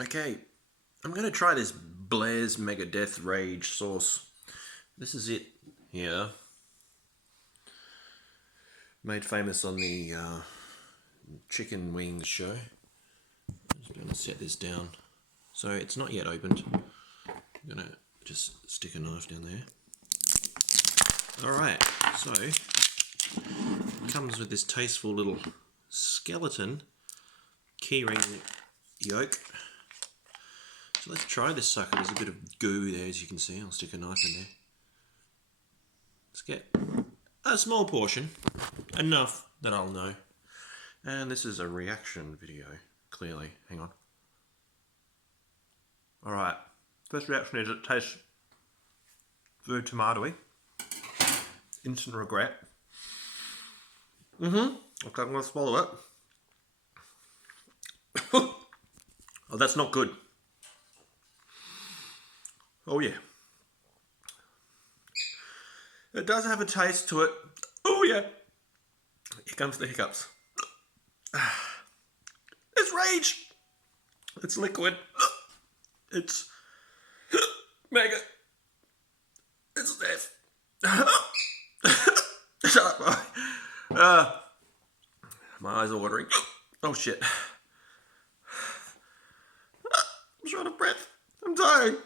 Okay, I'm going to try this Blair's Mega Death Rage sauce. This is it here. Made famous on the chicken wings show. I'm just going to set this down. So it's not yet opened. I'm going to just stick a knife down there. Alright, so it comes with this tasteful little skeleton keyring yolk. So let's try this sucker. There's a bit of goo there, as you can see. I'll stick a knife in there. Let's get a small portion, enough that I'll know. And this is a reaction video, clearly. Hang on. Alright, first reaction is it tastes very tomatoey. Instant regret. Okay, I'm going to swallow it. Oh, that's not good. Oh yeah. It does have a taste to it. Oh yeah. Here comes the hiccups. It's rage. It's liquid. It's mega. It's death. Shut up. My eyes are watering. Oh shit. I'm short of breath. I'm dying.